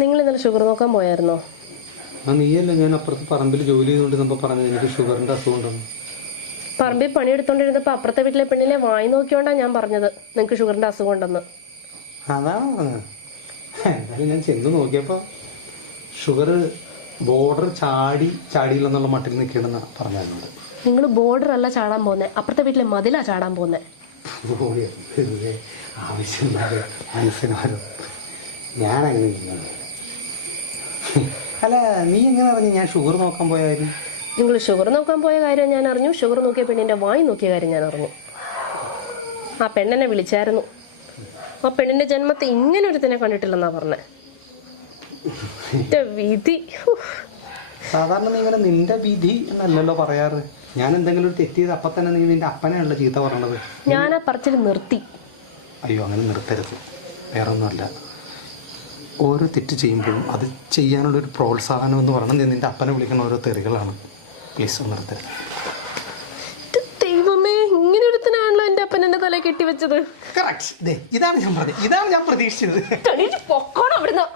നിങ്ങൾ ഇന്നലെ ഷുഗർ നോക്കാൻ പോയായിരുന്നോ? നീയല്ല, ഞാൻ അപ്പുറത്ത് പറമ്പിൽ ജോലി ചെയ്തുകൊണ്ടിരുന്നപ്പോൾ പറഞ്ഞു എനിക്ക് ഷുഗറിന്റെ അസുഖം ഉണ്ടെന്ന്. പറമ്പിൽ പണിയെടുത്തോണ്ടിരുന്നപ്പോൾ അപ്പുറത്തെ വീട്ടിലെ പെണ്ണിനെ വായി നോക്കിയോണ്ടാ ഞാൻ പറഞ്ഞത് നിങ്ങൾക്ക് ഷുഗറിന്റെ അസുഖം ഉണ്ടെന്ന്. അതാണ് പറഞ്ഞത്. എന്തായാലും ഞാൻ ചെന്ന് നോക്കിയപ്പോൾ ഷുഗർ ബോർഡർ ചാടിയില്ലെന്നുള്ള മട്ടിൽ നിൽക്കണമെന്നാണ് പറഞ്ഞത്. നിങ്ങൾ ബോർഡർ അല്ല ചാടാൻ പോകുന്നത്, അപ്പുറത്തെ വീട്ടിലെ മതിലാ ചാടാൻ പോകുന്നത്. ആവശ്യമില്ലാതെ മനസ്സിനാരോ ഞാനങ്ങനെ ഇല്ല. അല്ല, നീ എങ്ങനെ അറിഞ്ഞു ഞാൻ ഷുഗർ നോക്കാൻ പോയാലും? നിങ്ങൾ ഷുഗർ നോക്കാൻ പോയ കാര്യം ഞാൻ അറിഞ്ഞു, ഷുഗർ നോക്കിയ പെണ്ണിന്റെ വായി നോക്കിയ കാര്യം ഞാൻ അറിഞ്ഞു. ആ പെണ്ണെന്നെ വിളിച്ചായിരുന്നു. ആ പെണ്ണിന്റെ ജന്മത്തെ ഇങ്ങനെ ഒരുത്തിനെ കണ്ടിട്ടില്ലെന്നാ പറഞ്ഞേ. വിധി. സാധാരണ നീ ഇങ്ങനെ നിന്റെ വിധി എന്നല്ലല്ലോ പറയാറ്. ഞാൻ എന്തെങ്കിലും ഒരു തെറ്റ് ചെയ്ത് അപ്പം തന്നെ നീ നിന്റെ അപ്പനെയുള്ള ചീത്ത പറയണത്. ഞാൻ ആ പറച്ചിൽ നിർത്തി. അയ്യോ, അങ്ങനെ നിർത്തരുത്. വേറെ ഒന്നുമല്ല, ഓരോ തെറ്റ് ചെയ്യുമ്പോഴും അത് ചെയ്യാനുള്ളൊരു പ്രോത്സാഹനം എന്ന് പറഞ്ഞാൽ നീ നിന്റെ അപ്പനെ വിളിക്കുന്ന ഓരോ തെറികളാണ്. പ്ലീസ് ഒന്ന് നിർത്തരുത്. ദൈവമേ, ഇങ്ങനെ ഒരുത്തനാണല്ലോ എന്റെ അപ്പൻ എന്റെ തല കെട്ടിവെച്ചത്. കറക്റ്റ്. ഇതാണ് ഞാൻ പറഞ്ഞത്, ഇതാണ് ഞാൻ പ്രതീക്ഷിച്ചത്. പൊക്കോണം അവിടുന്ന്.